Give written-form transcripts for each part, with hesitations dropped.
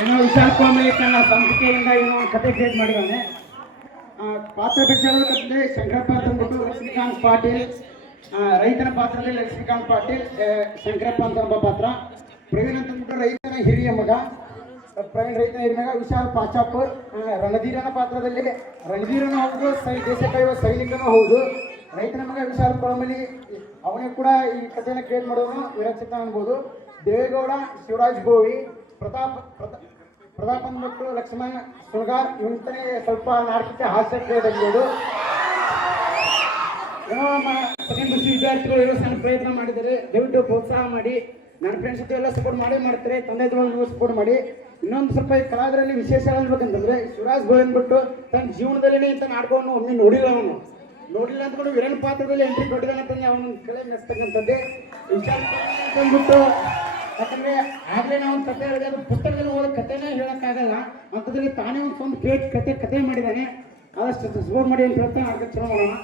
ಏನೋ ವಿಶಾಲ್ ಕೋಮಲಿ ತನ್ನ ಸಂಸ್ಥೆಯಿಂದ ಏನೋ ಕತೆ ಕ್ರಿಯೇಟ್ ಮಾಡಿದ್ದಾನೆ. ಪಾತ್ರ ಬಿಚ್ಚೋದಕ್ಕೆ ಶಂಕರಪ್ಪ ಅಂತಂದ್ಬಿಟ್ಟು ಲಕ್ಷ್ಮೀಕಾಂತ್ ಪಾಟೀಲ್, ರೈತನ ಪಾತ್ರದಲ್ಲಿ ಲಕ್ಷ್ಮೀಕಾಂತ್ ಪಾಟೀಲ್, ಶಂಕರಪ್ಪ ಅಂತ ಒಬ್ಬ ಪಾತ್ರ. ಪ್ರವೀಣ್ ಅಂತಂದ್ಬಿಟ್ಟು ರೈತನ ಹಿರಿಯ ಮಗ, ವಿಶಾಲ್ ಪಾಚಾಪುರ್ ರಣಧೀರನ ಪಾತ್ರದಲ್ಲಿ ರಣಧೀರನೂ ಹೌದು, ದೇಶ ಕಾಯುವ ಸೈನಿಕನೂ ಹೌದು. ರೈತನ ಮಗ ವಿಶಾಲ್ ಕೋಮಲಿ, ಅವನಿಗೆ ಕೂಡ ಈ ಕಥೆಯನ್ನು ಕ್ರಿಯೇಟ್ ಮಾಡೋನು ವಿರಚಿತ ಅನ್ಬೋದು. ದೇವೇಗೌಡ ಶಿವರಾಜ್ ಬೋವಿ, ಪ್ರತಾಪ್ ಅಂದ್ಬಿಟ್ಟು ಲಕ್ಷ್ಮಣ್ ಸುಳ್ಗಾರ್, ಇವನ್ತಾನೆ ಸ್ವಲ್ಪ ನಾಟಕಕ್ಕೆ ಹಾಸ್ಯ ಕ್ರಿಯೆಯಾಗಿರ್ಬೋದು. ಏನೋ ಸೆಕೆಂಡ್ ವಿದ್ಯಾರ್ಥಿಗಳು ಏನೋ ಸಣ್ಣ ಪ್ರಯತ್ನ ಮಾಡಿದ್ದಾರೆ. ದಯವಿಟ್ಟು ಪ್ರೋತ್ಸಾಹ ಮಾಡಿ. ನನ್ನ ಫ್ರೆಂಡ್ಸ್ ಜೊತೆ ಎಲ್ಲ ಸಪೋರ್ಟ್ ಮಾಡೇ ಮಾಡ್ತಾರೆ. ತಂದೆ ನೀವು ಸಪೋರ್ಟ್ ಮಾಡಿ. ಇನ್ನೊಂದು ಸ್ವಲ್ಪ ಈ ಕಲಾವಿದರಲ್ಲಿ ವಿಶೇಷ ಹೇಳ್ಬೇಕಂತಂದ್ರೆ, ಶಿವರಾಜ್ ಬೋವಿ ಅಂದ್ಬಿಟ್ಟು ತನ್ನ ಜೀವನದಲ್ಲೇ ಇಂಥ ನಾಟಕವನ್ನು ಒಮ್ಮೆ ನೋಡಿಲ್ಲ. ಅವನು ನೋಡಿಲ್ಲ ಅಂದ್ಕೊಂಡು ವಿರನ್ ಪಾತ್ರದಲ್ಲಿ ಎಂಟ್ರಿ ಕೊಟ್ಟಿದ್ದಾನಂತಂದ್ರೆ ಅವನ ಕಲೆ ಮೆಚ್ಚತಕ್ಕಂಥದ್ದೇ. ಅಂದ್ಬಿಟ್ಟು ಯಾಕಂದ್ರೆ ಆಗ್ಲೇ ನಾವು ಒಂದು ಕತೆ ಹೇಳಿದೆ, ಅದು ಪುಸ್ತಕದಲ್ಲಿ ಓದೋ ಕಥೆನೇ ಹೇಳೋಕ್ಕಾಗಲ್ಲ. ಅಂಥದ್ರಲ್ಲಿ ತಾನೇ ಒಂದು ಸ್ವಂತ ಕತೆ ಮಾಡಿದ್ದಾನೆ. ಆದಷ್ಟು ಸಪೋರ್ಟ್ ಮಾಡಿ ಅಂತ ಹೇಳ್ತಾ ಆಗ ಚಲೋ ಮಾಡೋಣ.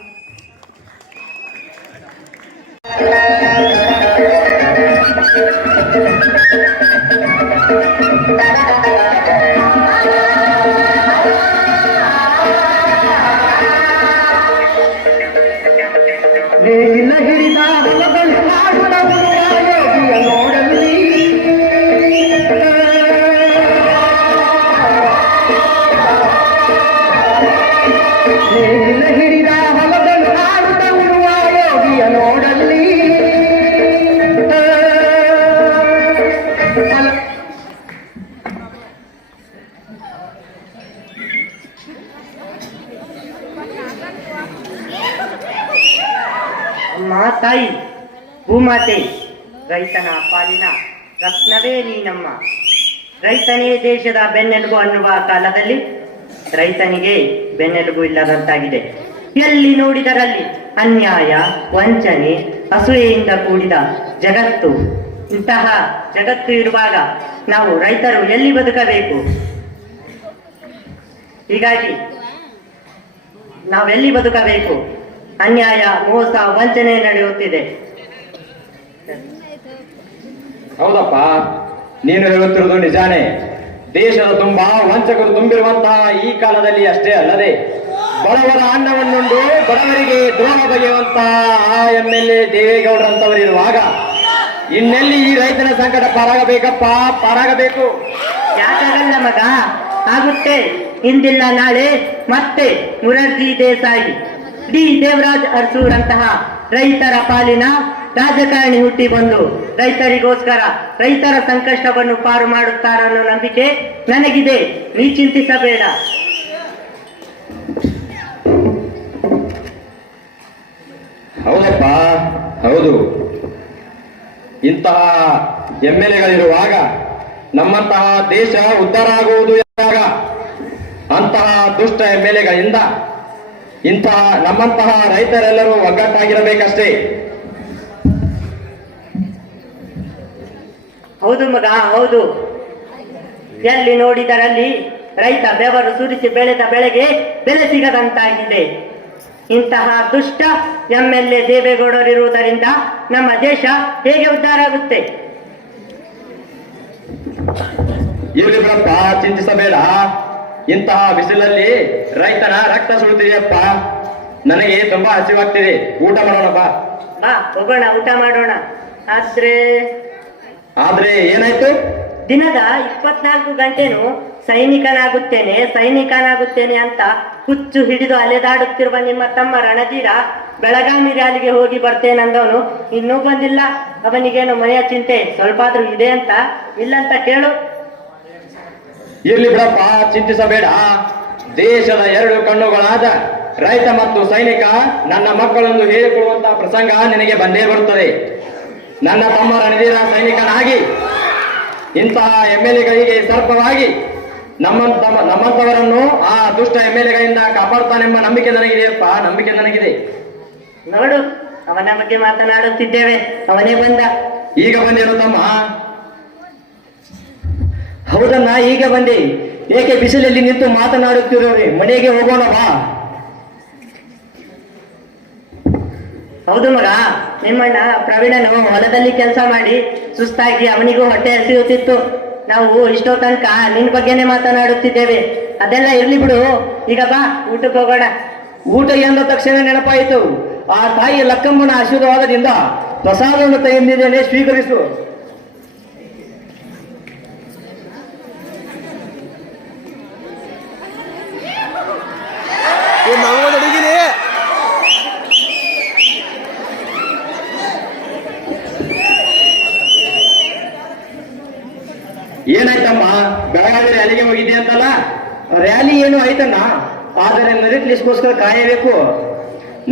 ತಾಯಿ ಭೂಮಾತೆ, ರೈತನ ಪಾಲಿನ ರತ್ನವೇ ನೀನಮ್ಮ. ರೈತನೇ ದೇಶದ ಬೆನ್ನೆಲುಬು ಅನ್ನುವ ಕಾಲದಲ್ಲಿ ರೈತನಿಗೆ ಬೆನ್ನೆಲುಬು ಇಲ್ಲದಂತಾಗಿದೆ. ಎಲ್ಲಿ ನೋಡಿದರಲ್ಲಿ ಅನ್ಯಾಯ, ವಂಚನೆ, ಅಸೂಯೆಯಿಂದ ಕೂಡಿದ ಜಗತ್ತು. ಇಂತಹ ಜಗತ್ತು ಇರುವಾಗ ನಾವು ರೈತರು ಎಲ್ಲಿ ಬದುಕಬೇಕು? ಹೀಗಾಗಿ ನಾವೆಲ್ಲಿ ಬದುಕಬೇಕು? ಅನ್ಯಾಯ, ಮೋಸ, ವಂಚನೆ ನಡೆಯುತ್ತಿದೆ. ಹೌದಪ್ಪ, ನೀನು ಹೇಳುತ್ತಿರುವುದು ನಿಜಾನೇ. ದೇಶದ ತುಂಬಾ ವಂಚಕರು ತುಂಬಿರುವಂತಹ ಈ ಕಾಲದಲ್ಲಿ ಅಷ್ಟೇ ಅಲ್ಲದೆ ಬಡವರ ಅನ್ನವನ್ನುಂಡು ಬಡವರಿಗೆ ದ್ರೋಹ ಬಗೆಯುವಂತಹ MLA ದೇವೇಗೌಡರಂತವರಿರುವಾಗ ಇನ್ನೆಲ್ಲಿ ಈ ರೈತನ ಸಂಕಟ ಪಾರಾಗಬೇಕಪ್ಪ, ಪಾರಾಗಬೇಕು. ಯಾಕಾಗಲ್ಲ ಮಗ, ಆಗುತ್ತೆ. ಇಂದಿಲ್ಲ ನಾಳೆ ಮತ್ತೆ ಮುರಾರ್ಜಿ ದೇಸಾಯಿ, ಡಿ ದೇವರಾಜ್ ಅರಸೂರ್ ಅಂತಹ ರೈತರ ಪಾಲಿನ ರಾಜಕಾರಣಿ ಹುಟ್ಟಿ ಬಂದು ರೈತರಿಗೋಸ್ಕರ ರೈತರ ಸಂಕಷ್ಟವನ್ನು ಪಾರು ಮಾಡುತ್ತಾರನ್ನೋ ನಂಬಿಕೆ ನನಗಿದೆ. ನೀ ಚಿಂತಿಸಬೇಡ. ಹೌದಪ್ಪ, ಹೌದು. ಇಂತಹ MLAಗಳಿರುವಾಗ ನಮ್ಮಂತಹ ದೇಶ ಉದ್ಧಾರ ಆಗುವುದು ಯಾವಾಗ? ಅಂತಹ ದುಷ್ಟ MLAಗಳಿಂದ ಇಂತಹ ನಮ್ಮಂತಹ ರೈತರೆಲ್ಲರೂ ಒಗ್ಗಟ್ಟಾಗಿರಬೇಕಷ್ಟೇ. ಹೌದು ಮಗ, ಹೌದು. ಎಲ್ಲಿ ನೋಡಿದರಲ್ಲಿ ರೈತ ಬೆವರು ಸುರಿಸಿ ಬೆಳೆದ ಬೆಳೆಗೆ ಬೆಲೆ ಸಿಗದಂತಾಗಿದೆ. ಇಂತಹ ದುಷ್ಟ MLA ದೇವೇಗೌಡರಿರುವುದರಿಂದ ನಮ್ಮ ದೇಶ ಹೇಗೆ ಉದ್ಧಾರ ಆಗುತ್ತೆ? ಇರಲಿ ಬಿಡಪ್ಪ, ಚಿಂತಿಸಬೇಡ. ಇಂತಹ ಬಿಸಿಲಲ್ಲಿ ರೈತನ ರಕ್ತ ಸುಡುತ್ತಿದೆಯಪ್ಪ. ನನಗೆ ತುಂಬಾ ಹಸಿವಾಗ್ತಿದೆ. ಊಟ ಮಾಡೋಣ ಬಾ. ಹೋಗೋಣ, ಊಟ ಮಾಡೋಣ. ಆದ್ರೆ ಏನಾಯ್ತು? ದಿನದ 24 ಗಂಟೆನೂ ಸೈನಿಕನಾಗುತ್ತೇನೆ ಸೈನಿಕನಾಗುತ್ತೇನೆ ಅಂತ ಹುಚ್ಚು ಹಿಡಿದು ಅಲೆದಾಡುತ್ತಿರುವ ನಿಮ್ಮ ತಮ್ಮ ರಣಧೀರ ಬೆಳಗಾವಿ ರ್ಯಾಲಿಗೆ ಹೋಗಿ ಬರ್ತೇನಂದವನು ಇನ್ನೂ ಬಂದಿಲ್ಲ. ಅವನಿಗೇನು ಮನೆಯ ಚಿಂತೆ ಸ್ವಲ್ಪ ಆದ್ರೂ ಇದೆ ಅಂತ ಇಲ್ಲಂತ ಕೇಳು. ಇರ್ಲಿ ಬಿಡಪ್ಪ, ಚಿಂತಿಸಬೇಡ. ದೇಶದ ಎರಡು ಕಣ್ಣುಗಳಾದ ರೈತ ಮತ್ತು ಸೈನಿಕ ನನ್ನ ಮಕ್ಕಳೆಂದು ಹೇಳಿಕೊಳ್ಳುವಂತಹ ಪ್ರಸಂಗ ನಿನಗೆ ಬಂದೇ ಬರುತ್ತದೆ. ನನ್ನ ತಮ್ಮ ರಣಧೀರ ಸೈನಿಕನಾಗಿ ಇಂತಹ ಎಮ್ಮೆಲೆಗಳಿಗೆ ಸರ್ಪವಾಗಿ ನಮ್ಮಂತವರನ್ನು ಆ ದುಷ್ಟ ಎಮ್ಮೆಲೆಗಳಿಂದ ಕಾಪಾಡುತ್ತಾನೆಂಬ ನಂಬಿಕೆ ನನಗಿದೆಯಪ್ಪ, ನಂಬಿಕೆ ನನಗಿದೆ. ನೋಡು, ಅವನ ಬಗ್ಗೆ ಮಾತನಾಡುತ್ತಿದ್ದೇವೆ, ಅವನೇ ಬಂದ. ಈಗ ಬಂದೇನು ತಮ್ಮ? ಹೌದನ್ನ, ಈಗ ಬಂದೆ. ಏಕೆ ಬಿಸಿಲಲ್ಲಿ ನಿಂತು ಮಾತನಾಡುತ್ತಿರೋರಿ? ಮನೆಗೆ ಹೋಗೋಣ ಬಾ. ಹೌದು ಮಗ, ನಿಮ್ಮಣ್ಣ ಪ್ರವೀಣನು ಹೊಲದಲ್ಲಿ ಕೆಲಸ ಮಾಡಿ ಸುಸ್ತಾಗಿ ಅವನಿಗೂ ಹೊಟ್ಟೆ ಹಸಿಯುತ್ತಿತ್ತು. ನಾವು ಇಷ್ಟೋ ತನಕ ನಿನ್ ಬಗ್ಗೆನೆ ಮಾತನಾಡುತ್ತಿದ್ದೇವೆ. ಅದೆಲ್ಲ ಇರ್ಲಿ ಬಿಡು, ಈಗ ಬಾ ಊಟಕ್ಕೆ ಹೋಗೋಣ. ಊಟ ಎಂದ ತಕ್ಷಣ ನೆನಪಾಯಿತು. ಆ ತಾಯಿ ಲಕ್ಕಮ್ಮನ ಆಶೀರ್ವಾದದಿಂದ ಪ್ರಸಾದವನ್ನು ತಂದಿದ್ದೇನೆ, ಸ್ವೀಕರಿಸು. ಏನಾಯ್ತಮ್ಮ, ಬೆಳಗಾವಿ ರ್ಯಾಲಿಗೆ ಹೋಗಿದ್ದೆ ಅಂತಲ್ಲ? ರ್ಯಾಲಿ ಏನು ಆಯ್ತಣ್ಣ, ಆದರೆ ಮೆರಿಟ್ ಲಿಸ್ಟ್ಗೋಸ್ಕರ ಕಾಯಬೇಕು.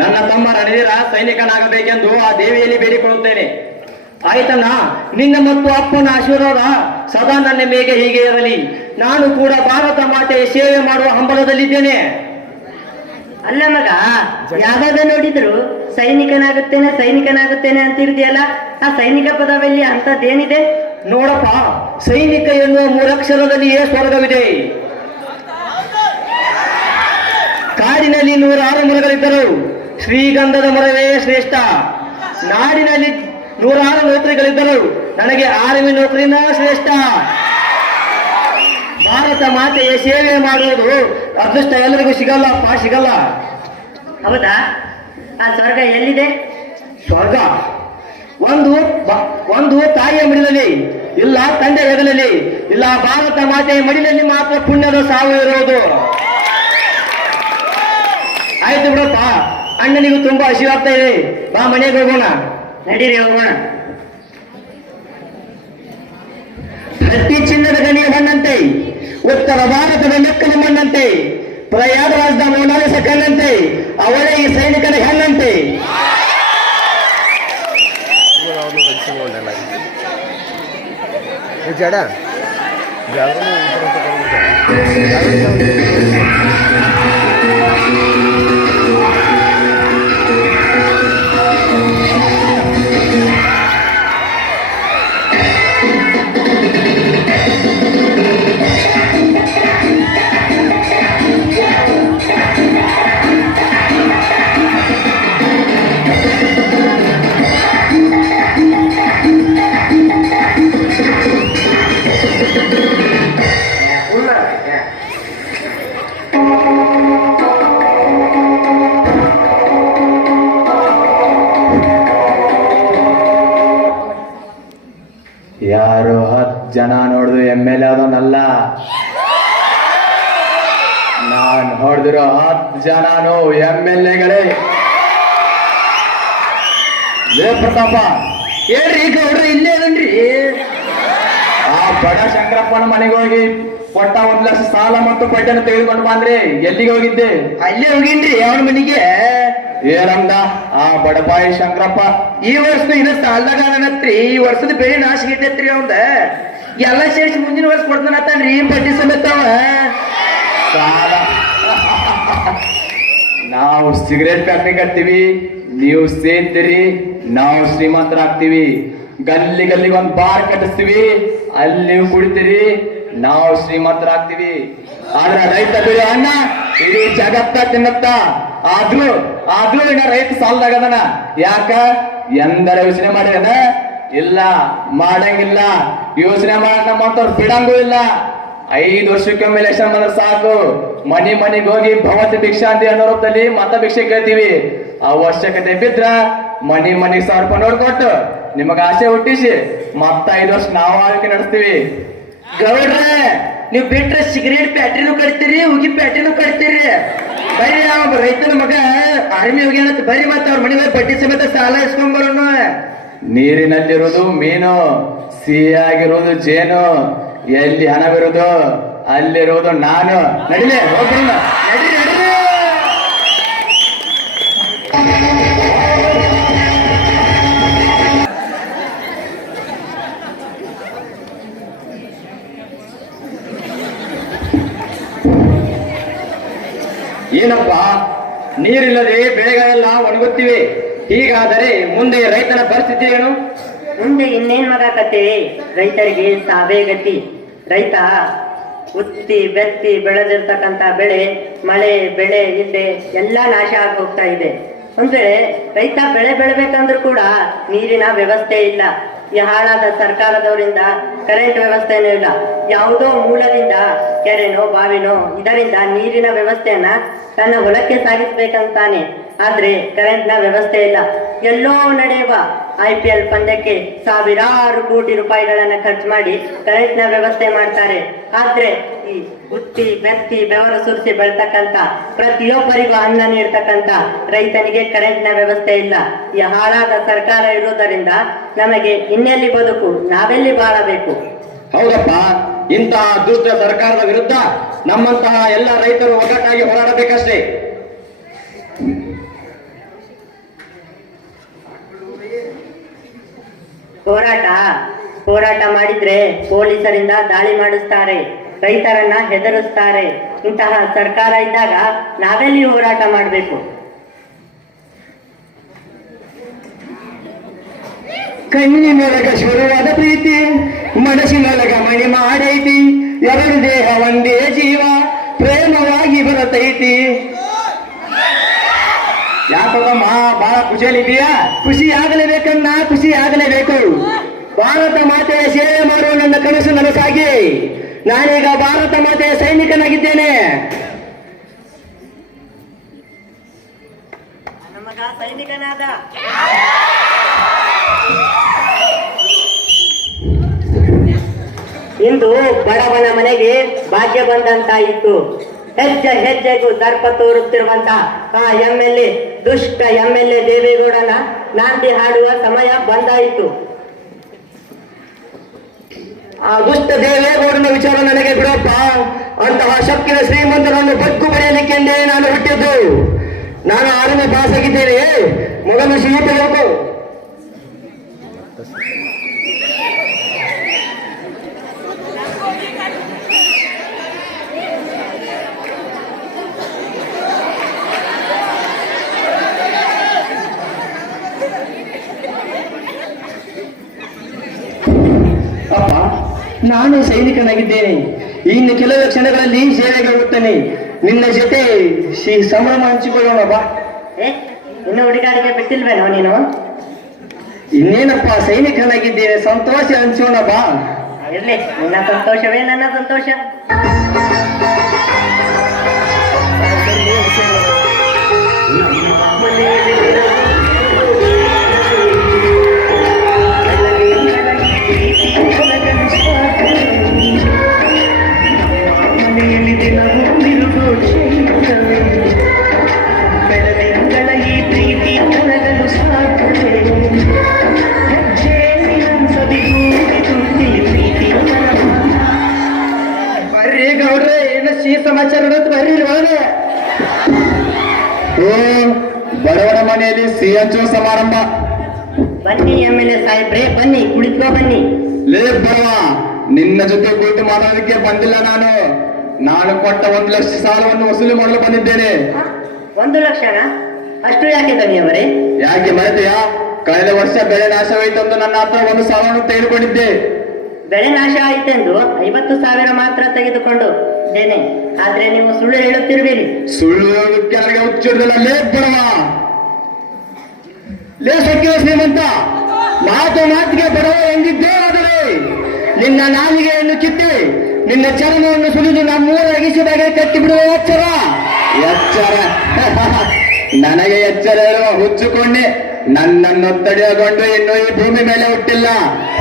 ನನ್ನ ತಮ್ಮ ರಣಧೀರ ಸೈನಿಕನಾಗಬೇಕೆಂದು ಆ ದೇವಿಯಲ್ಲಿ ಬೇಡಿಕೊಳ್ಳುತ್ತೇನೆ. ಆಯ್ತಣ್ಣ, ನಿನ್ನ ಮತ್ತು ಅಪ್ಪನ ಆಶೀರ್ವಾದ ಸದಾ ನನ್ನ ಮೇಲೆ ಹೀಗೆ ಇರಲಿ. ನಾನು ಕೂಡ ಭಾರತ ಮಾತೆಯ ಸೇವೆ ಮಾಡುವ ಹಂಬಲದಲ್ಲಿದ್ದೇನೆ. ಅಲ್ಲ ಮಗ, ಯಾವಾಗ ನೋಡಿದ್ರು ಸೈನಿಕನಾಗುತ್ತೇನೆ ಸೈನಿಕನಾಗುತ್ತೇನೆ ಅಂತಿರ್ದಿಯಲ್ಲ, ಆ ಸೈನಿಕ ಪದದಲ್ಲಿ ಅಂತದ್ದೇನಿದೆ? ನೋಡಪ್ಪ, ಸೈನಿಕ ಎನ್ನುವ ಮೂರಕ್ಷರದಲ್ಲಿಯೇ ಸ್ವರ್ಗವಿದೆ. ಕಾಡಿನಲ್ಲಿ 106 ಮರಗಳಿದ್ದರು, ಶ್ರೀಗಂಧದ ಮರವೇ ಶ್ರೇಷ್ಠ. ನಾಡಿನಲ್ಲಿ 106 ನೌಕರಿಗಳಿದ್ದರು, ನನಗೆ ಆರ್ಮಿ ನೌಕರಿನ ಶ್ರೇಷ್ಠ. ಭಾರತ ಮಾತೆಯ ಸೇವೆ ಮಾಡುವುದು ಅದೃಷ್ಟ ಎಲ್ಲರಿಗೂ ಸಿಗಲ್ಲಪ್ಪ, ಸಿಗಲ್ಲ. ಹೌದಾ? ಆ ಸ್ವರ್ಗ ಎಲ್ಲಿದೆ? ಸ್ವರ್ಗ ಒಂದು ತಾಯಿಯ ಮಡಿಲಲ್ಲಿ, ಇಲ್ಲ ತಂದೆ ಹೆಗಲಲ್ಲಿ, ಇಲ್ಲ ಭಾರತ ಮಾತೆಯ ಮಡಿಲಲ್ಲಿ ಮಾತ್ರ ಪುಣ್ಯದ ಸಾವು ಇರೋದು. ಆಯ್ತು ಬಿಡಪ್ಪ, ಅಣ್ಣನಿಗೂ ತುಂಬಾ ಹಸಿವಾಗ್ತಾ ಇದೆ, ಬಾ ಮನೆಗೆ ಹೋಗೋಣ. ನಡೀರಿ ಹೋಗೋಣ. ಹಟ್ಟಿ ಚಿನ್ನದ ಗಣಿಯ ಮಣ್ಣಂತೆ, ಉತ್ತರ ಭಾರತದ ಮೆಕ್ಕಲ ಮಣ್ಣಂತೆ, ಪ್ರಯಾಗರಾಜದ ಮೊನಾಲಿಸ ಕಣ್ಣಂತೆ, ಅವಳೇ ಈ ಸೈನಿಕನ ಹೆಣ್ಣಂತೆ. ಜಡ ಯಾರು 10 ಜನ ನೋಡಿದ್ರು MLA ಅದನ್ನಲ್ಲ, ನಾನ್ ಹೊಡೆದಿರೋ 10 ಜನನು MLAಗಳೇ. ಲೇ ಪ್ರತಾಪ, ಹೇಳ್ರಿ, ಈಗ ಹೊಡ್ರಿ, ಇಲ್ಲೇ ಅದನ್ರಿ. ಆ ಬಡ ಶಂಕರಪ್ಪನ ಮನೆಗೆ ಹೋಗಿ ಕೊಟ್ಟ 1 ಲಕ್ಷ ಸಾಲ ಮತ್ತು ಪೈಟನ್ನು ತೆಗೆದುಕೊಂಡು ಬಂದ್ರೆ ಎಲ್ಲಿಗೆ ಹೋಗಿದ್ದೆ? ಅಲ್ಲೇ ಹೋಗಿನ್ರಿ, ಅವನ ಮನೆಗೆ. ಏನಂದ ಆ ಬಡಪಾಯಿ ಶಂಕರಪ್ಪ? ಈ ವರ್ಷ ಇನ್ನ ಸಾಲದಾಗ ಅದನತ್ರಿ, ಈ ವರ್ಷದ ಬೆಳೆ ನಾಶ ಗಿಟ್ಟೈತ್ರಿ ಅವಂದ. ಎಲ್ಲ ಸೇರಿಸಿ ಮುಂದಿನ ವರ್ಷ ಕೊಡ್ತಾನತ್ತಾನ್ರಿ, ಬಡ್ಡಿ ಸಮೇತ ಅವ. ಸಾಲ ನಾವು ಸಿಗರೇಟ್ ಫ್ಯಾಕ್ಟ್ರಿ ಕಟ್ತೀವಿ, ನೀವು ಸೇರ್ತೀರಿ, ನಾವು ಶ್ರೀಮಂತರಾಗ್ತೀವಿ. ಗಲ್ಲಿಗೆ ಒಂದು ಬಾರ್ ಕಟ್ಟಿಸ್ತೀವಿ, ಅಲ್ಲಿ ನೀವು ಕುಡಿತೀರಿ, ನಾವು ಶ್ರೀಮಂತರಾಗ್ತೀವಿ. ಆದ್ರೆ ರೈತ ಬೆಳೆ ಅನ್ನ ಇಡೀ ಜಗತ್ತ ತಿನ್ನತ್ತ. ಆದ್ರೂ ಇನ್ನ ರೈತ ಸಾಲದಾಗದನ. ಯಾಕ? ಎಂದರ ಯೋಚನೆ ಮಾಡ್ಯಾನ? ಇಲ್ಲ, ಮಾಡಂಗಿಲ್ಲ. ಯೋಚನೆ ಮಾಡಕ್ ನಮ್ಮಂತವ್ರು ಬಿಡಂಗೂ ಇಲ್ಲ. 5 ವರ್ಷಕ್ಕೊಮ್ಮೆ ಎಲೆಕ್ಷನ್ ಬಂದ್ರೆ ಸಾಕು, ಮನೆಗೆ ಹೋಗಿ ಭವತಿ ಭಿಕ್ಷಾ ಅಂತ ಅನ್ನೋರೂಪದಲ್ಲಿ ಮತ ಭಿಕ್ಷೆ ಕೇಳ್ತೀವಿ. ಅವಶ್ಯಕತೆ ಬಿದ್ರ ಮನೆಗೆ 1000 ರೂಪಾಯಿ ನೋಡ್ಕೊಟ್ಟು ನಿಮಗ ಆಸೆ ಹುಟ್ಟಿಸಿ ಮತ್ತ 5 ವರ್ಷ ನಾವು ಆಳ್ವಿಕೆ ನಡೆಸ್ತೀವಿ. ಗೌಡ್ರೆ ನೀವು ಬಿಟ್ರೆ ಸಿಗರೇಟ್ ಪ್ಯಾಟ್ರಿನೂ ಕಟ್ತೀರಿ ಉಗಿ ಪ್ಯಾಟ್ರಿನೂ ಕಟ್ತೀರಿ. ಬರೀ ರೈತನ ಮಗ ಆರ್ಮಿ ಹೋಗ್ಯಾನಂತ ಬರೀ ಮತ್ತೆ ಅವ್ರ ಮನೆ ಬಡ್ಡಿ ಸಮೇತ ಸಾಲ ಇಸ್ಕೊಂಡ್ ಬರೋಣ. ನೀರಿನಲ್ಲಿರೋದು ಮೀನು, ಸಿಹಿಯಾಗಿರೋದು ಜೇನು, ಎಲ್ಲಿ ಹಣವಿರೋದು ಅಲ್ಲಿರೋದು ನಾನು. ನಡಿಲೆ ಹೋಗ್ಬರೋಣ. ನಡಿ ನಡಿ. ಏನಪ್ಪ, ನೀರಿಲ್ಲದೆ ಬೆಳೆಗಳೆಲ್ಲ ಒಣಗುತ್ತಿವೆ. ಹೀಗಾದರೆ ಮುಂದೆ ರೈತನ ಪರಿಸ್ಥಿತಿ ಏನು? ಮುಂದೆ ಇನ್ನೇನ್ ಮಗ ಕತೆ? ರೈತರಿಗೆ ಸಾವೇ ಗತಿ. ರೈತ ಉತ್ತಿ ಬೆತ್ತಿ ಬೆಳೆದಿರ್ತಕ್ಕಂಥ ಬೆಳೆ ಮಳೆ ಬೆಳೆ ಇಲ್ಲದೆ ಎಲ್ಲ ನಾಶ ಆಗಿ ಹೋಗ್ತಾ ಇದೆ. ಅಂದ್ರೆ ರೈತ ಬೆಳೆ ಬೆಳಬೇಕಂದ್ರೂ ಕೂಡ ನೀರಿನ ವ್ಯವಸ್ಥೆ ಇಲ್ಲ. ಈ ಹಾಳಾದ ಸರ್ಕಾರದವರಿಂದ ಕರೆಂಟ್ ವ್ಯವಸ್ಥೆನೂ ಇಲ್ಲ. ಯಾವುದೋ ಮೂಲದಿಂದ ಕೆರೆನೋ ಬಾವಿನೋ ಇದರಿಂದ ನೀರಿನ ವ್ಯವಸ್ಥೆಯನ್ನ ತನ್ನ ಹೊಲಕ್ಕೆ ಸಾಗಿಸ್ಬೇಕಂತಾನೆ. ಆದ್ರೆ ಕರೆಂಟ್ನ ವ್ಯವಸ್ಥೆ ಇಲ್ಲ. ಎಲ್ಲೋ ನಡೆಯುವ IPL ಪಂದ್ಯಕ್ಕೆ ಸಾವಿರಾರು ಕೋಟಿ ರೂಪಾಯಿಗಳನ್ನ ಖರ್ಚು ಮಾಡಿ ಕರೆಂಟ್ನ ವ್ಯವಸ್ಥೆ ಮಾಡ್ತಾರೆ. ಆದ್ರೆ ಈ ಉತ್ತಿ ಬೆತ್ತಿ ಬೆವರು ಸುರಿಸಿ ಬೆಳ್ತಕ್ಕಂತ ಪ್ರತಿಯೊಬ್ಬರಿಗೂ ಅನ್ನ ನೀಡ್ತಕ್ಕಂತ ರೈತನಿಗೆ ಕರೆಂಟ್ನ ವ್ಯವಸ್ಥೆ ಇಲ್ಲ. ಈ ಹಾಳಾದ ಸರ್ಕಾರ ಇರುವುದರಿಂದ ನಮಗೆ ಇನ್ನೆಲ್ಲಿ ಬದುಕು, ನಾವೆಲ್ಲಿ ಬಾಳಬೇಕು? ಹೌದಪ್ಪ, ಇಂತಹ ದುಷ್ಟ ಸರ್ಕಾರದ ವಿರುದ್ಧ ನಮ್ಮಂತಹ ಎಲ್ಲ ರೈತರು ಒಗ್ಗಟ್ಟಾಗಿ ಹೋರಾಡಬೇಕಷ್ಟೇ. ಹೋರಾಟ ಮಾಡಿದ್ರೆ ಪೊಲೀಸರಿಂದ ದಾಳಿ ಮಾಡಿಸ್ತಾರೆ, ರೈತರನ್ನ ಹೆದರಿಸ್ತಾರೆ. ಇಂತಹ ಸರ್ಕಾರ ಇದ್ದಾಗ ನಾವೆಲ್ಲಿ ಹೋರಾಟ ಮಾಡಬೇಕು? ಕಣ್ಣಿನೊಳಗ ಶುರುವಾದ ಪ್ರೀತಿ, ಮನಸ್ಸಿನೊಳಗ ಮಣಿ ಮಾಡೈತಿ, ಎರಡು ದೇಹ ಒಂದೇ ಜೀವ ಪ್ರೇಮವಾಗಿ ಬರತೈತಿ. ಯಾಕಮ್ಮ ಬಹಳ ಖುಷಿಯಲ್ಲಿದೆಯಾ? ಖುಷಿ ಆಗಲೇಬೇಕನ್ನ, ಖುಷಿ ಆಗಲೇಬೇಕು. ಭಾರತ ಮಾತೆಯ ಸೇವೆ ಮಾಡುವ ನನ್ನ ಕನಸು ನನಸಾಗಿ ನಾನೀಗ ಭಾರತ ಮಾತೆಯ ಸೈನಿಕನಾಗಿದ್ದೇನೆ. ನಮಗ ಸೈನಿಕನಾದ. ಇಂದು ಬಡವನ ಮನೆಗೆ ಭಾಗ್ಯ ಬಂದಂತಾಯಿತು. ಹೆಜ್ಜೆ ಹೆಜ್ಜೆಗೂ ದರ್ಪ ತೋರುತ್ತಿರುವಂತ ಆ MLA, ದುಷ್ಟ MLA ದೇವೇಗೌಡನ ನಾಂದಿ ಹಾಡುವ ಸಮಯ ಬಂದಾಯಿತು. ಆ ದುಷ್ಟ ದೇವೇಗೌಡನ ವಿಚಾರ ನನಗೆ ಬಿಡಪ್ಪ. ಅಂತಹ ಶಕ್ತಿಯ ಶ್ರೀಮಂತರನ್ನು ಬದುಕು ಪಡೆಯಲಿಕ್ಕೆಂದೇ ನಾನು ಹುಟ್ಟಿದ್ದು. ನಾನು ಆರನೇ ಪಾಸ್ ಆಗಿದ್ದೇನೆ. ಮೊದಲು ಶ್ರೀಮಂತ ಹೋಗು. ಅಪ್ಪ, ನಾನು ಸೈನಿಕನಾಗಿದ್ದೇನೆ. ಇನ್ನು ಕೆಲವು ಕ್ಷಣಗಳಲ್ಲಿ ಸೇವೆಗೆ ಹೋಗುತ್ತೇನೆ. ನಿನ್ನ ಜೊತೆ ಸಂಭ್ರಮ ಹಂಚಿಕೊಳ್ಳೋಣ ಬಾ. ಇನ್ನು ಹುಡುಗಾಡಿಗೆ ಬಿಟ್ಟಿಲ್ವೇನೋ ನೀನು? ಇನ್ನೇನಪ್ಪ, ಸೈನಿಕನಾಗಿದ್ದೇನೆ, ಸಂತೋಷ ಹಂಚೋಣ ಬಾ. ಇರ್ಲಿ, ನಿನ್ನ ಸಂತೋಷವೇ ನನ್ನ ಸಂತೋಷ. ಬರ್ರಿ ಗೌಡ್ರೆ, ಏನು ಸಿಹಿ ಸಮಾಚಾರ ಇರುತ್ತೆ, ಬರ್ರಿ ಒಳಗೆ. ಓ, ಬಡವನ ಮನೆಯಲ್ಲಿ ಸಿಹಿ ಹಂಚುವ ಸಮಾರಂಭ. ಬನ್ನಿ MLA ಸಾಹೇಬ್ರೆ, ಬನ್ನಿ, ಕುಳಿತುಕೋ ಬನ್ನಿ. ಲೇ ಬಡವ, ನಿನ್ನ ಜೊತೆ ಕುಳಿತು ಮಾತಾಡೋದಕ್ಕೆ ಬಂದಿಲ್ಲ ನಾನು. ನಾನು ಕೊಟ್ಟ 1 ಲಕ್ಷ ಸಾಲವನ್ನು ವಸೂಲಿ ಮಾಡಲು ಬಂದಿದ್ದೇನೆ. 1 ಲಕ್ಷನಾ? ಅಷ್ಟು ಯಾಕೆ ದನಿಯವರೇ? ಯಾಕೆ ಮರೆತೆಯಾ? ಕಳೆದ ವರ್ಷ ಬೆಳೆ ನಾಶವಾಯಿತೆಂದು ನನ್ನ ಹತ್ರ ಒಂದು ಸಾಲವನ್ನು ತೆಗೆದುಕೊಂಡಿದ್ದೆ. ಬೆಳೆ ನಾಶ ಆಯಿತೆಂದು 50,000 ಮಾತ್ರ ತೆಗೆದುಕೊಂಡು ಇದ್ದೇನೆ. ಆದ್ರೆ ನೀವು ಸುಳ್ಳು ಹೇಳುತ್ತಿರುವಿರಿ. ಸುಳ್ಳು ಹೇಳೋದಕ್ಕೆ ನನಗೆ ಹುಚ್ಚಿಡ್ದಿಲ್ಲ. ಲೇ ಬಡವ, ಲೇ ಸಕ್ಕಿನ ಶ್ರೀಮಂತ, ಮಾತಿಗೆ ಬಡವ ಎಂದಿದ್ದೇ ಆದರೆ ನಿನ್ನ ನಾಲಿಗೆಯನ್ನು ಕಿತ್ತಿ ನಿನ್ನ ಚರ್ಮವನ್ನು ಸುಲಿದು ನಮ್ಮೂರ ಅಗಿಸಿದಾಗೆ ಕಟ್ಟಿ ಬಿಡುವ ಎಚ್ಚರ. ನನಗೆ ಎಚ್ಚರ ಹೇಳುವ ಹುಚ್ಚುಕೊಂಡೆ. ನನ್ನನ್ನು ತಡೆಯಗೊಂಡು ಇನ್ನು ಈ ಭೂಮಿ ಮೇಲೆ ಹುಟ್ಟಿಲ್ಲ,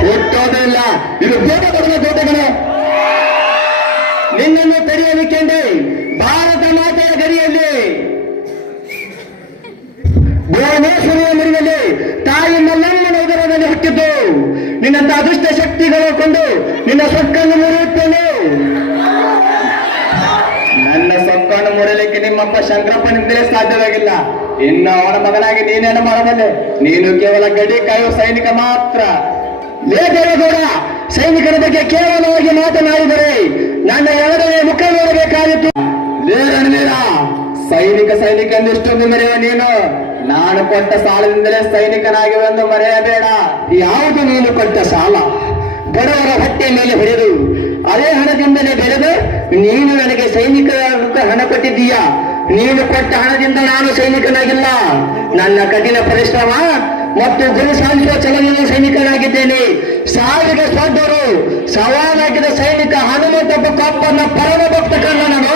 ಹುಟ್ಟೋದಿಲ್ಲ. ಇದು ಬೇಡ ಬಡವ ದೊಡ್ಡಗಳು. ನಿನ್ನನ್ನು ತಡೆಯಲಿಕ್ಕೆಂದೇ ಭಾರತ ಮಾತೆಯ ಗರಿಯಲ್ಲಿ ಭುವನೇಶ್ವರಿಯ ಮರಿಯಲ್ಲಿ ತಾಯಿ ಮಲ್ಲಮ್ಮನ ಉದರದಲ್ಲಿ ಹುಟ್ಟಿದ್ದು ನಿನ್ನಂತ ಅದೃಷ್ಟ ಶಕ್ತಿಗಳು ಕೊಂಡು ನಿನ್ನ ಸೊಕ್ಕನ್ನು ಮುರಿಯುತ್ತೇನೆ. ನನ್ನ ಸೊಕ್ಕನ್ನು ಮುರಲಿಕ್ಕೆ ನಿಮ್ಮಪ್ಪ ಶಂಕರಪ್ಪನಿಂದಲೇ ಸಾಧ್ಯವಾಗಿಲ್ಲ. ಇನ್ನು ಅವನ ಮಗನಾಗಿ ನೀನೇನು ಮಾಡಬಲ್ಲೆ? ನೀನು ಕೇವಲ ಗಡಿ ಕಾಯುವ ಸೈನಿಕ ಮಾತ್ರ. ಲೇ ದೇವೇಗೌಡ, ಸೈನಿಕರ ಬಗ್ಗೆ ಕೇವಲವಾಗಿ ಮಾತನಾಡಿದರೆ ನನ್ನ ಎರಡನೇ ಮುಖ ನೋಡಬೇಕಾಗಿತ್ತು. ಲೇ ರಣವೀರ, ಸೈನಿಕ ಎಂದಿಷ್ಟೊಂದು ಮರೆಯುವ ನೀನು ನಾನು ಕೊಟ್ಟ ಸಾಲದಿಂದಲೇ ಸೈನಿಕನಾಗಿವೆಂದು ಮರೆಯಬೇಡ. ಯಾವುದು ನೀನು ಕೊಟ್ಟ ಸಾಲ? ಬಡವರ ಹೊಟ್ಟೆ ಮೇಲೆ ಹೊಡೆದು ಅದೇ ಹಣದಿಂದಲೇ ಬೆಳೆದು ನೀನು ನನಗೆ ಸೈನಿಕ ಹಣ ಕೊಟ್ಟಿದ್ದೀಯಾ? ನೀನು ಕೊಟ್ಟ ಹಣದಿಂದ ನಾನು ಸೈನಿಕನಾಗಿಲ್ಲ. ನನ್ನ ಕಠಿಣ ಪರಿಶ್ರಮ ಮತ್ತು ಗುರು ಸಾಧಿಸುವ ಛಲದಿಂದ ಸೈನಿಕನಾಗಿದ್ದೇನೆ. ಸಾವಿಗೆ ಸ್ವಾದ್ಯರು ಸವಾಲಾಗಿದ್ದ ಸೈನಿಕ ಹನುಮಂತಪ್ಪ ಕಪ್ಪನ ಪರಮ ಭಕ್ತ ಕಂಡ ನಾನು.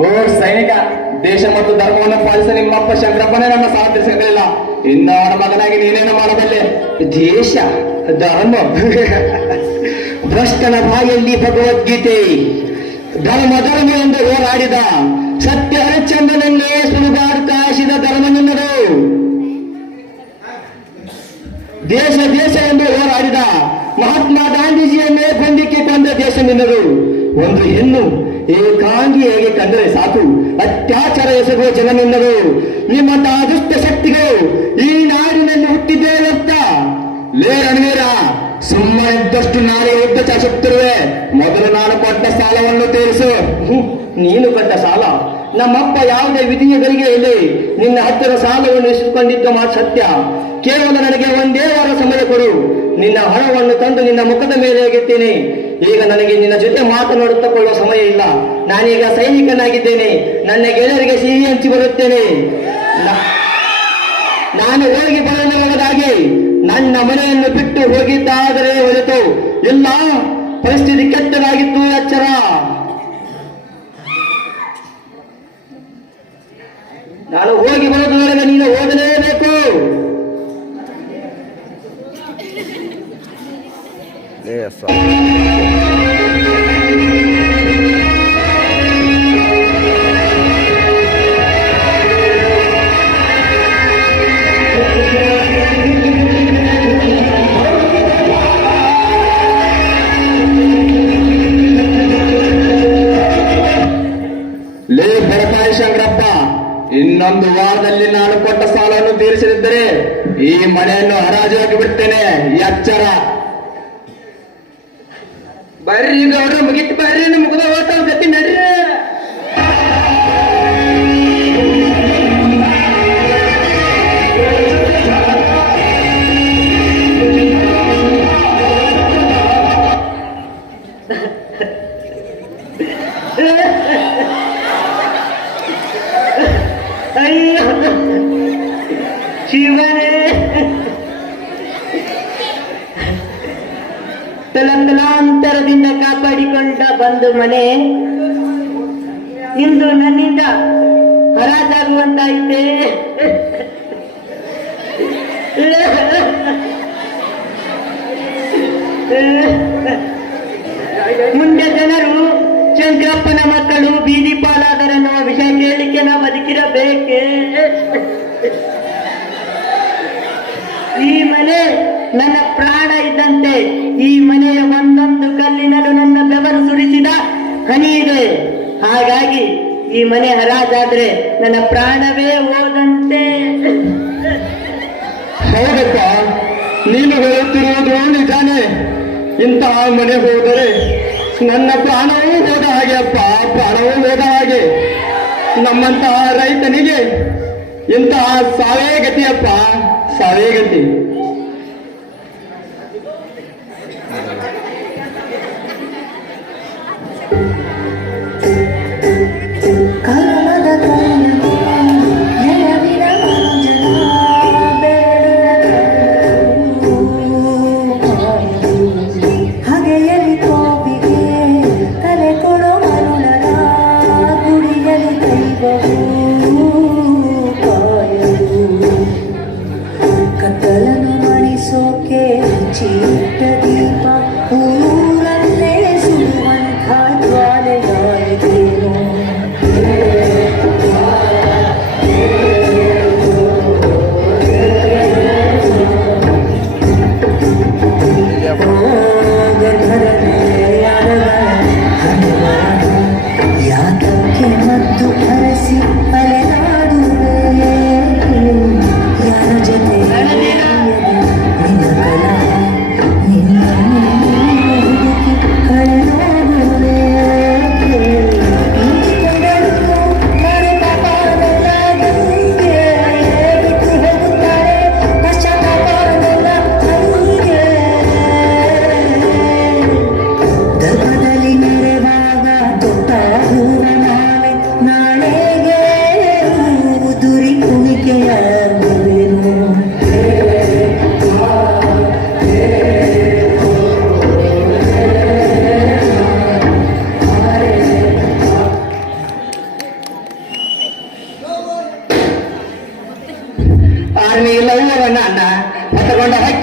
ಓ ಸೈನಿಕ, ದೇಶ ಮತ್ತು ಧರ್ಮವನ್ನು ಪಾಲಿಸ ನಿಮ್ಮಪ್ಪ ಶಂಕರಪ್ಪನೇ ನಮ್ಮ ಸಾಲ ತೀರಿಸಲಿಲ್ಲ. ಇನ್ನು ಅವನ ಮಗನಾಗಿ ನೀನೇನು ಮಾಡಬಲ್ಲೆ? ದೇಶ ಧರ್ಮ ಭ್ರಷ್ಟನ ಬಾಯಲ್ಲಿ ಭಗವದ್ಗೀತೆ ಧರ್ಮ ಎಂದು ಹೋರಾಡಿದ ಸತ್ಯ ಹರಿಶ್ಚಂದ್ರನನ್ನೇ ಸುಡುಗಾಡು ಕಾಯಿಸಿದ ಧರ್ಮ ನಿನ್ನದು. ದೇಶ ಎಂದು ಹೋರಾಡಿದ ಮಹಾತ್ಮ ಗಾಂಧೀಜಿಯನ್ನೇ ಬಂದಿಕ್ಕೆ ಕೊಂದ ದೇಶ ನಿನ್ನದು. ಒಂದು ಹೆಣ್ಣು ಏಕಾಂಗಿ ಹೇಗೆ ಕಂಡರೆ ಸಾಕು ಅತ್ಯಾಚಾರ ಎಸಗುವ ಜನ ನಿನ್ನದು. ನಿಮ್ಮಂತಹ ದುಷ್ಟ ಶಕ್ತಿಗಳು ಈ ನಾಡಿನಲ್ಲಿ ಹುಟ್ಟಿದ್ದೇವಂತ. ಲೇ ರಣವೀರ, ಸುಮ್ಮನೆ ಇದ್ದಷ್ಟು ನಾಳೆ ಯುದ್ಧ ಚಾಚುತ್ತಿರುವೆ. ಮೊದಲು ನಾನು ಕೊಟ್ಟ ಸಾಲವನ್ನು ತೀರಿಸು. ನೀನು ಕೊಟ್ಟ ಸಾಲ ನಮ್ಮಪ್ಪ ಯಾವುದೇ ವಿಧಿಯ ಗಳಿಗೆ ಇಲ್ಲಿ ನಿನ್ನ ಹತ್ತಿರ ಸಾಲವನ್ನು ಇಸಿಕೊಂಡಿದ್ದ ಮಾತು ಸತ್ಯ. ಕೇವಲ ನನಗೆ ಒಂದೇ ವಾರ ಸಮಯ ಕೊಡು. ನಿನ್ನ ಹಣವನ್ನು ತಂದು ನಿನ್ನ ಮುಖದ ಮೇಲೆ ಎತ್ತೇನೆ. ಈಗ ನನಗೆ ನಿನ್ನ ಜೊತೆ ಮಾತನಾಡುತ್ತಕೊಳ್ಳುವ ಸಮಯ ಇಲ್ಲ. ನಾನೀಗ ಸೈನಿಕನಾಗಿದ್ದೇನೆ. ನನ್ನ ಗೆಳೆಯರಿಗೆ ಸಿಹಿ ಹಂಚಿ ಬರುತ್ತೇನೆ. ನಾನು ಹೋಗಿ ಬರಲಾಗಿ ನನ್ನ ಮನೆಯನ್ನು ಬಿಟ್ಟು ಹೋಗಿದ್ದಾದರೆ ಹೊರತು ಇಲ್ಲ. ಪರಿಸ್ಥಿತಿ ಕೆಟ್ಟದಾಗಿತ್ತು, ಎಚ್ಚರ. ನಾನು ಹೋಗಿ ಬರೋದ್ರೊಳಗೆ ನೀನು ಹೋಗಲೇಬೇಕು. ಲೇ ಬಡಪಾಯಿ ಶಂಕರಪ್ಪ, ಇನ್ನೊಂದು ವಾರದಲ್ಲಿ ನಾನು ಕೊಟ್ಟ ಸಾಲವನ್ನು ತೀರಿಸದಿದ್ದರೆ ಈ ಮನೆಯನ್ನು ಹರಾಜು ಹಾಕಿ ಬಿಡ್ತೇನೆ, ಎಚ್ಚರ. ಬರ್ರಿ ಗೌಡ್ರ, ಮುಗಿಟ್ಟು ಬರ್ರಿ. ಮುಗಿದ ಹೋತ ಗತಿ ನಡ್ರಿ. ಅಯ್ಯೋ ಶಿವನೇ, ತಲಾಂತರದಿಂದ ಕಾಪಾಡಿಕೊಂಡ ಬಂದು ಮನೆ ಇಂದು ನನ್ನಿಂದ ಹರಾಜಾಗುವಂತಾಯಿತೆ. ಮುಂದೆ ಜನರು ಶಂಕರಪ್ಪನ ಮಕ್ಕಳು ಬೀದಿ ಪಾಲಾದರನ್ನುವ ವಿಷಯ ಕೇಳಲಿಕ್ಕೆ ನಾ ಬದುಕಿರಬೇಕೆ? ಈ ಮನೆ ನನ್ನ ಪ್ರಾಣ ಇದ್ದಂತೆ. ಈ ಮನೆಯ ಒಂದೊಂದು ಕಲ್ಲಿನಲ್ಲೂ ನನ್ನ ಬೆವರು ಸುರಿಸಿದ ಹನಿ ಇದೆ. ಹಾಗಾಗಿ ಈ ಮನೆ ಹರಾಜಾದ್ರೆ ನನ್ನ ಪ್ರಾಣವೇ ಹೋದಂತೆ. ಹೌದಪ್ಪ, ನೀನು ಹೇಳುತ್ತಿರುವುದು ನಿಜಾನೇ. ಇಂತಹ ಮನೆ ಹೋದರೆ ನನ್ನ ಪ್ರಾಣವೂ ಹೋದ ಹಾಗೆ ಅಪ್ಪ, ಪ್ರಾಣವೂ ಹೋದ ಹಾಗೆ. ನಮ್ಮಂತಹ ರೈತನಿಗೆ ಇಂತಹ ಸಾವೇ ಗತಿ ಅಪ್ಪ, ಸಾವೇ ಗತಿ. ಕತ್ತಲ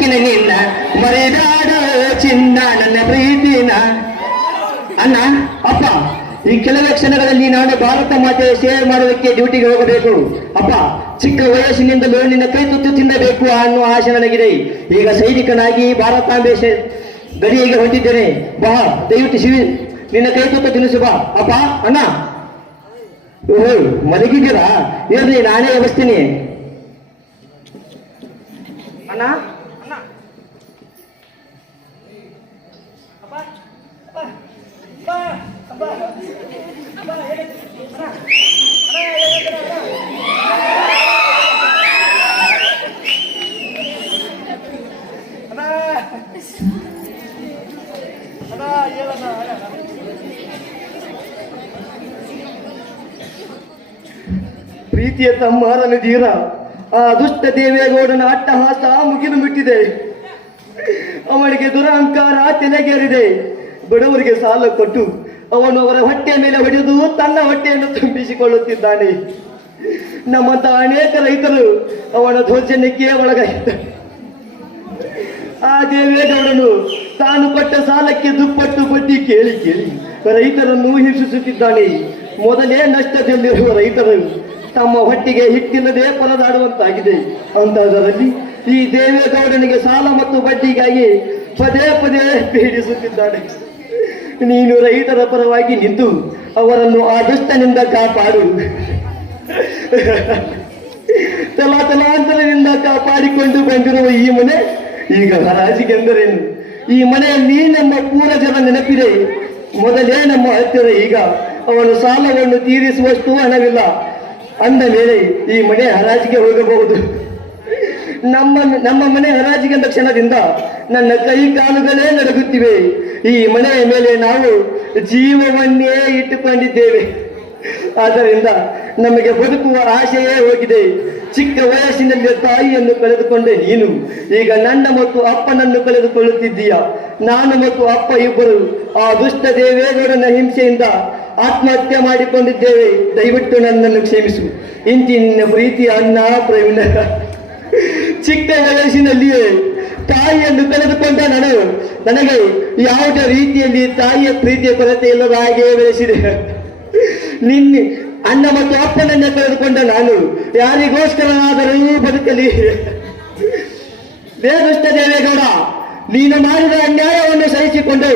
ಮರೆತೇನೆ ನಿನ್ನ ಮರೆದಾಡ ಚಿನ್ನ ನನ್ನ ಪ್ರೀತಿನ. ಅಣ್ಣ ಅಪ್ಪ, ಈ ಕೆಲವೇ ಕ್ಷಣಗಳಲ್ಲಿ ನಾನು ಭಾರತ ಮಾತೆಯ ಸೇವೆ ಮಾಡೋದಕ್ಕೆ ಡ್ಯೂಟಿಗೆ ಹೋಗಬೇಕು. ಅಪ್ಪ, ಚಿಕ್ಕ ವಯಸ್ಸಿನಿಂದಲೂ ನಿನ್ನ ಕೈ ತುತ್ತು ತಿನ್ನಬೇಕು ಅನ್ನುವ ಆಸೆ ನನಗಿದೆ. ಈಗ ಸೈನಿಕನಾಗಿ ಭಾರತಾಂಬೆ ಗಡಿಗೆ ಹೊಂದಿದ್ದೇನೆ. ಬಾ, ದಯವಿಟ್ಟು ನಿನ್ನ ಕೈ ತುತ್ತು ತಿನ್ನಿಸು ಬಾ. ಅಪ್ಪ, ಅಣ್ಣ, ಮಲಗಿದ್ದೀರಾ? ಇರ್ಲಿ, ನಾನೇ ವ್ಯವಸ್ಥಿನಿ. ಅಣ್ಣ, ಪ್ರೀತಿಯ ತಮ್ಮ ರಣಧೀರ, ಆ ದುಷ್ಟ ದೇವೇಗೌಡನ ಅಟ್ಟಹಾಸ ಮುಗಿದು ಬಿಟ್ಟಿದೆ. ಅವನಿಗೆ ದುರಹಂಕಾರ ತಲೆಗೇರಿದೆ. ಬಡವರಿಗೆ ಸಾಲ ಕೊಟ್ಟು ಅವನು ಅವರ ಹೊಟ್ಟೆಯ ಮೇಲೆ ಹೊಡೆದು ತನ್ನ ಹೊಟ್ಟೆಯನ್ನು ತುಂಬಿಸಿಕೊಳ್ಳುತ್ತಿದ್ದಾನೆ. ನಮ್ಮಂತಹ ಅನೇಕ ರೈತರು ಅವನ ದೌರ್ಜನ್ಯಕ್ಕೆ ಒಳಗಾಗಿದ್ದಾರೆ. ಆ ದೇವೇಗೌಡನು ತಾನು ಕೊಟ್ಟ ಸಾಲಕ್ಕೆ ದುಪ್ಪಟ್ಟು ಬಡ್ಡಿ ಕೇಳಿ ಕೇಳಿ ರೈತರನ್ನು ಹಿಂಸಿಸುತ್ತಿದ್ದಾನೆ. ಮೊದಲೇ ನಷ್ಟದಲ್ಲಿರುವ ರೈತರು ತಮ್ಮ ಹೊಟ್ಟಿಗೆ ಹಿಟ್ಟಿಲ್ಲದೆ ಪರದಾಡುವಂತಾಗಿದೆ. ಅಂತಹದರಲ್ಲಿ ಈ ದೇವೇಗೌಡನಿಗೆ ಸಾಲ ಮತ್ತು ಬಡ್ಡಿಗಾಗಿ ಪದೇ ಪದೇ ಪೀಡಿಸುತ್ತಿದ್ದಾನೆ. ನೀನು ರೈತರ ಪರವಾಗಿ ನಿಂತು ಅವರನ್ನು ಆ ದುಷ್ಟನಿಂದ ಕಾಪಾಡು. ತಲಾಂತರದಿಂದ ಕಾಪಾಡಿಕೊಂಡು ಬಂದಿರುವ ಈ ಮನೆ ಈಗ ಹರಾಜಿಗೆಂದರೇನು? ಈ ಮನೆಯಲ್ಲಿ ನಮ್ಮ ಪೂರ್ವಜರ ನೆನಪಿದೆ. ಮೊದಲೇ ನಮ್ಮ ಹತ್ತಿರ ಈಗ ಅವನು ಸಾಲವನ್ನು ತೀರಿಸುವಷ್ಟು ಹಣವಿಲ್ಲ ಅಂದ ಮೇಲೆ ಈ ಮನೆ ಹರಾಜಿಗೆ ಹೋಗಬಹುದು. ನಮ್ಮ ಮನೆ ಹರಾಜಿಗೆ ಅಂದ ಕ್ಷಣದಿಂದ ನನ್ನ ಕೈ ಕಾಲುಗಳೇ ನಡುಗುತ್ತಿವೆ. ಈ ಮನೆಯ ಮೇಲೆ ನಾವು ಜೀವವನ್ನೇ ಇಟ್ಟುಕೊಂಡಿದ್ದೇವೆ. ಆದ್ದರಿಂದ ನಮಗೆ ಬದುಕುವ ಆಶೆಯೇ ಹೋಗಿದೆ. ಚಿಕ್ಕ ವಯಸ್ಸಿನಲ್ಲಿ ತಾಯಿಯನ್ನು ಕಳೆದುಕೊಂಡೆ ನೀನು, ಈಗ ನನ್ನ ಮತ್ತು ಅಪ್ಪನನ್ನು ಕಳೆದುಕೊಳ್ಳುತ್ತಿದ್ದೀಯ. ನಾನು ಮತ್ತು ಅಪ್ಪ ಇಬ್ಬರು ಆ ದುಷ್ಟ ದೇವೇಗೌಡನ ಹಿಂಸೆಯಿಂದ ಆತ್ಮಹತ್ಯೆ ಮಾಡಿಕೊಂಡಿದ್ದೇವೆ. ದಯವಿಟ್ಟು ನನ್ನನ್ನು ಕ್ಷಮಿಸು. ಇಂತಿ ನಿನ್ನ ಪ್ರೀತಿಯ ಅಣ್ಣ ಪ್ರವೀಣ. ಚಿಕ್ಕ ವಯಸ್ಸಿನಲ್ಲಿಯೇ ತಾಯಿಯನ್ನು ಕಳೆದುಕೊಂಡ ನನಗೆ ಯಾವುದೇ ರೀತಿಯಲ್ಲಿ ತಾಯಿಯ ಪ್ರೀತಿಯ ಕೊರತೆ ಇಲ್ಲದ ಹಾಗೆ ಬೆಳೆಸಿದೆ. ನಿನ್ನೆ ಅಣ್ಣ ಮತ್ತು ಅಪ್ಪನನ್ನ ಕಳೆದುಕೊಂಡ ನಾನು ಯಾರಿಗೋಸ್ಕರನಾದರೂ ಬದುಕಲಿ. ದುಷ್ಟ ದೇವೇಗೌಡ, ನೀನು ಮಾಡಿದ ಅನ್ಯಾಯವನ್ನು ಸಹಿಸಿಕೊಂಡು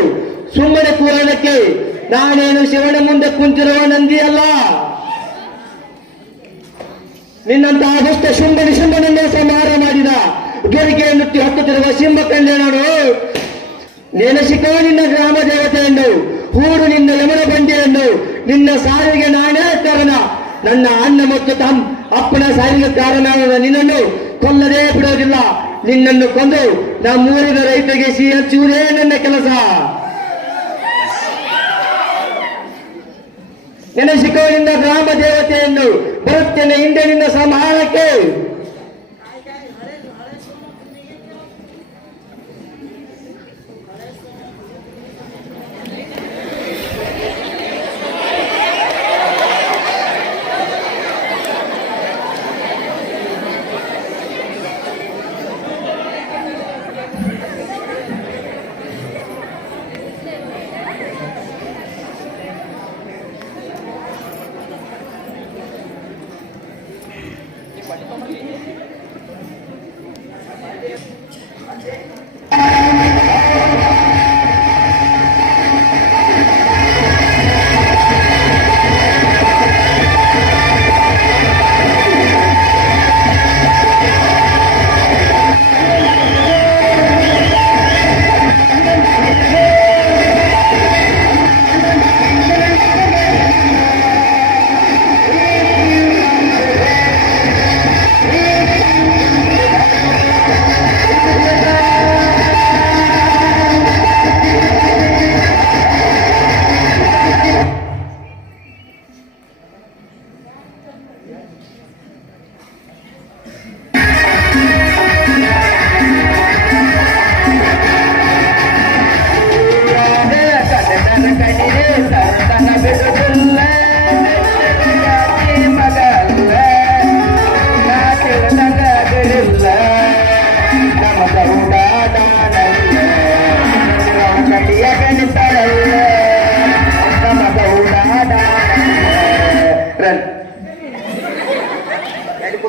ಸುಮ್ಮನೆ ಕೂರಲಿಕ್ಕೆ ನಾನೇನು ಶಿವನ ಮುಂದೆ ಕುಂತಿರುವ ನಂದಿಯಲ್ಲ. ನಿನ್ನಂತಹ ದುಷ್ಟ ಶುಂಭನನ್ನೇ ಸಂಹಾರ ಮಾಡಿದ ಗೆರಿಗೆಯನ್ನು ಹತ್ತುತ್ತಿರುವ ಸಿಂಹ ಕಂಡೆ ನಾನು. ನೆನೆಸಿಕೋ ನಿನ್ನ ಗ್ರಾಮ ದೇವತೆಯನ್ನು, ಹೂಡು ನಿನ್ನ ಯಮನ ಬಂಡಿಯನ್ನು. ನಿನ್ನ ಸಾವಿಗೆ ನಾನೇ ಕಾರಣ. ನನ್ನ ಅಣ್ಣ ಮತ್ತು ಅಪ್ಪನ ಸಾವಿಗೆ ಕಾರಣವಾದ ನಿನ್ನನ್ನು ಕೊಲ್ಲದೇ ಬಿಡೋದಿಲ್ಲ. ನಿನ್ನನ್ನು ಕೊಂದು ನಮ್ಮೂರಿನ ರೈತರಿಗೆ ಸಿಹಿ ಹಚ್ಚುವುದೇ ನನ್ನ ಕೆಲಸ. ನೆನೆಸಿಕೋ ನಿನ್ನ ಗ್ರಾಮ ದೇವತೆಯನ್ನು. ಬರುತ್ತೇನೆ ಹಿಂದೆ ನಿನ್ನ ಸಂಹಾರಕ್ಕೆ.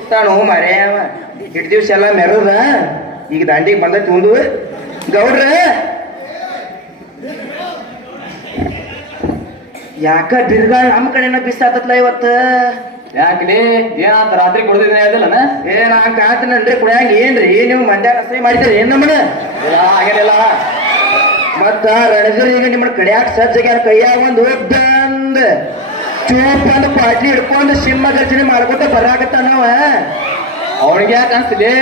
ಸುತ್ತಾನು ಮರೆ ಇಟ್ ದಿವ್ಸ ಎಲ್ಲ ಮೆರದ ಈಗ ದಾಂಡಿಗೆ ಬಂದೈತಿ ಒಂದು ಗೌಡ್ರ ಯಾಕ ಬಿರುಗಾಳ ನಮ್ಮ ಕಡೆನ ಬಿಸಾತತ್ಲ ಇವತ್ತ ಯಾಕ್ಲಿ ಏನಂತ ರಾತ್ರಿ ಕುಡ್ದಿದ್ದೀನಿ ಅದಲ್ಲನ ಏನ ಕಾತನಲ್ರಿ ಕುಡಿಯಂಗ ಏನ್ರಿ ನೀವು ಮಂಡ್ಯ ರಸ್ತೆ ಮಾಡಿದ್ರಿ ಏನ್ ನಮ್ಮನ ಹಾಗೇನಿಲ್ಲ ಮತ್ತ ರಣಜರಿಗೆ ನಿಮ್ಮ ಕಡಿಯಾಕ ಸಜ್ಜಗ್ಯಾರ ಕೈಯಾಗ ಒಂದು ಒಬ್ಬಂದ ಚೂಪ್ ಅಂದ ಪಾಟ್ಲಿ ಹಿಡ್ಕೊಂಡು ಸಿಂಹ ಗರ್ಜನೆ ಮಾಡ್ಕೊತ ಬರಾಕತ್ತ ನಾವ ಅವನಿಗೆ ಯಾಕೆ ಅನ್ಸ್ತಿಲಿ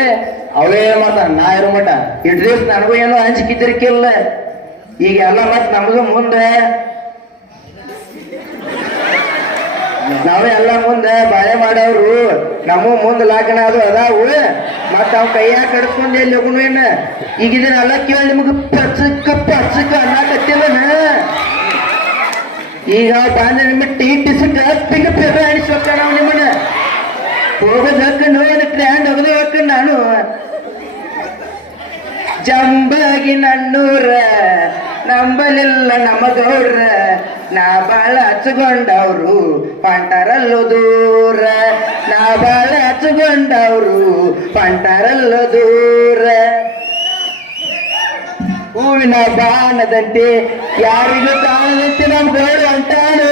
ಅವೇ ಮಾಡ್ತಾನ ನಾ ಇರೋ ಮಟ ಇಟ್ ದಿವ್ಸ ನನಗೂ ಏನೋ ಹಂಚಿಕಿದ್ರಿಕಿಲ್ಲ ಈಗ ಎಲ್ಲ ಮತ್ ನಮಗೂ ಮುಂದೆ ನಾವೆಲ್ಲ ಮುಂದೆ ಬಾಳೆ ಮಾಡವ್ರು ನಮಗೂ ಮುಂದೆ ಲಾಗಣ ಅದು ಅದಾವು ಮತ್ತ ಅವ್ ಕೈಯಾಗ ಕಡ್ಕೊಂಡು ಎಲ್ಲಿ ಹೋಗುನು ಏನ ಈಗ ಇದನ್ನೆಲ್ಲ ಕೇಳಿ ನಿಮ್ಗೆ ಪಚ್ಚಕ್ಕ ಅನ್ನಕತ್ತಿಲ್ಲ ಈಗ ಬಂದ ನಿಮ್ಮ ಟಿಸಿಕ್ ಪಿಗ ಪೇಪ ಅಣಿಸ್ಬೇಕ ನಾವು ನಿಮ್ಮನ್ನ ಹೋಗೋದು ಹಾಕೊಂಡು ಏನು ಟ್ರ್ಯಾಂಡ್ ಹೋಗೋದು ಹಾಕೊಂಡು ನಾನು ಜಂಬಾಗಿ ನನ್ನೂರ ನಂಬಲಿಲ್ಲ ನಮ್ಮ ಗೌಡ್ರ ನಾ ಬಾಳ ಹಚ್ಕೊಂಡವ್ರು ಹೊಂಟಾರಲ್ಲೋ ದೂರ ನಾ ಬಾಳ ಹಚ್ಕೊಂಡವ್ರು ಹೊಂಟಾರಲ್ಲೋ ದೂರ ಹೂವಿನ ಬಾಣದಂತೆ ಯಾರಿಗೂ ಕಾಣದಂತೆ ನಮ್ಮ ಗೌಡ್ರ ಹೊಂಟಾನು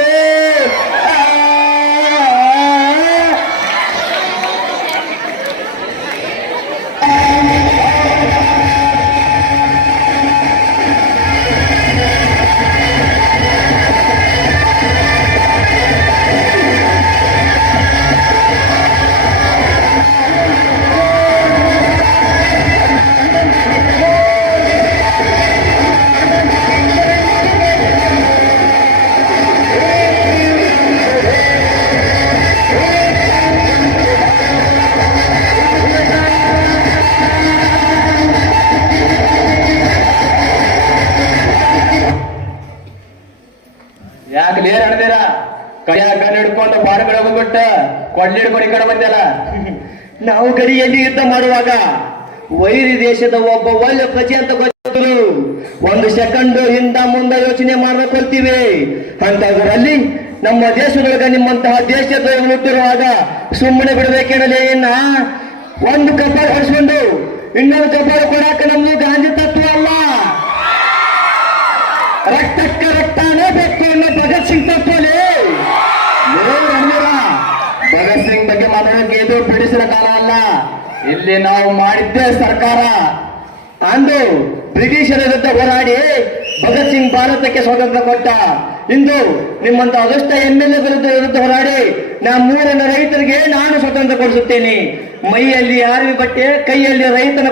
ಯಾಕೆ ಲೇರ್ ಅಣದಿರ ಕೈಯಾಗ ಗನ್ ಹಿಡ್ಕೊಂಡು ಬಾಡ ಕಡೆ ಹೋಗ್ಬಿಟ್ಟ ಕೊಡ್ಲಿ ಹಿಡ್ಕೊಂಡು ಈ ಕಡೆ ಬಂದ್ಯಾರ ನಾವು ಗಡಿಯಲ್ಲಿ ಯುದ್ಧ ಮಾಡುವಾಗ ವೈರಿ ದೇಶದ ಒಬ್ಬ ಒಳ್ಳೆ ಪ್ರಜೆ ಅಂತ ಗೊತ್ತಿದ್ರು ಒಂದು ಸೆಕೆಂಡ್ ಹಿಂದ ಮುಂದೆ ಯೋಚನೆ ಮಾಡ್ಕೊಳ್ತೀವಿ ಅಂತದ್ರಲ್ಲಿ ನಮ್ಮ ದೇಶದೊಳಗ ನಿಮ್ಮಂತಹ ದೇಶದ ಹುಟ್ಟಿರುವಾಗ ಸುಮ್ಮನೆ ಬಿಡಬೇಕೇನಲೇ ಇನ್ನ ಒಂದು ಕಪಾಳ ಹೊಡಿಸ್ಕೊಂಡು ಇನ್ನೊಂದು ಕಪಾಳ ಕೊಡಾಕ ನಮ್ದು ಗಾಂಧಿ ತತ್ವ ಅಲ್ಲ ರಕ್ತಕ್ಕೆ ರಕ್ತಾನೇ ಬೇಕು ಅನ್ನೋ ಭಗತ್ ಸಿಂಗ್ ತತ್ವಲೇ ಭಗತ್ ಸಿಂಗ್ ಬಗ್ಗೆ ಮಾತಾಡೋಕೆ ಇದು ಬ್ರಿಟಿಷರ ಕಾಲ ಅಲ್ಲ ಇಲ್ಲಿ ನಾವು ಮಾಡಿದ್ದೇ ಸರ್ಕಾರ ಅಂದು ಬ್ರಿಟಿಷರ ವಿರುದ್ಧ ಹೋರಾಡಿ ಭಗತ್ ಸಿಂಗ್ ಭಾರತಕ್ಕೆ ಸ್ವಾತಂತ್ರ್ಯ ಕೊಟ್ಟ ಇಂದು ನಿಮ್ಮಂತ ಅದೃಷ್ಟ MLA ವಿರುದ್ಧ ಹೋರಾಡಿ ನಾ 3 ರೈತರಿಗೆ ನಾನು ಸ್ವಾತಂತ್ರ್ಯ ಕೊಡಿಸುತ್ತೇನೆ ಮೈಯಲ್ಲಿ ಆರ್ಮಿ ಬಟ್ಟೆ ಕೈಯಲ್ಲಿ ರೈತನ